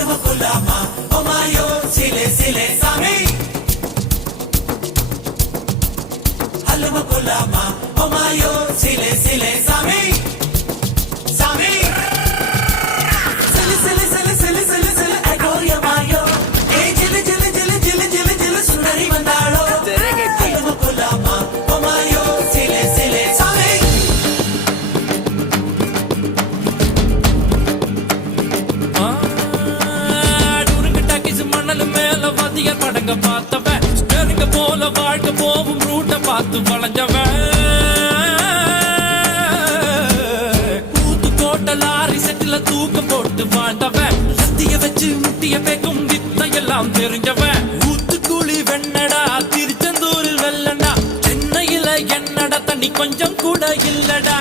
Halva Kulama, Omayo, Sile Sile Sami. Halva Kulama, Omayo, Sile Sile Sami. Sami. Sile Sile Sile Sile Sile Sile Agoria Mayo. Hey Jili Jili Jili Jili Jili Jili Sundari Mandalo. Halva Kulama, Omayo, Sile Sile Sami. படங்க பார்த்தவன் ஸ்டேரிங்க போல வாழ்க்கை போவும் ரூட்ட பார்த்து வளைஞ்சவன் ஊத்து போட்ட lorry செட்டில தூக்கம் போட்டு வாழ்ந்தவன் சத்திய வச்சு முட்டிய பேக்கும் வித்தையெல்லாம் தெரிஞ்சவன் ஊத்துக்குழி வெண்ணடா திருச்செந்தூரில் வெள்ளடா சென்னையில என்னடா தண்ணி கொஞ்சம் கூட இல்லடா